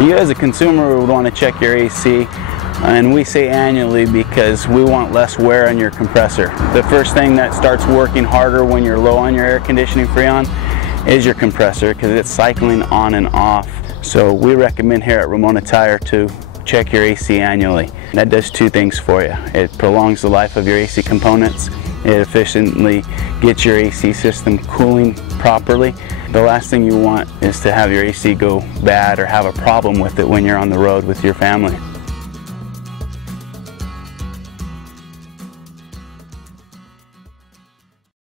You as a consumer would want to check your AC, and we say annually because we want less wear on your compressor. The first thing that starts working harder when you're low on your air conditioning freon is your compressor, because it's cycling on and off. So we recommend here at Ramona Tire to check your AC annually. That does two things for you. It prolongs the life of your AC components. It efficiently gets your AC system cooling properly. The last thing you want is to have your AC go bad or have a problem with it when you're on the road with your family.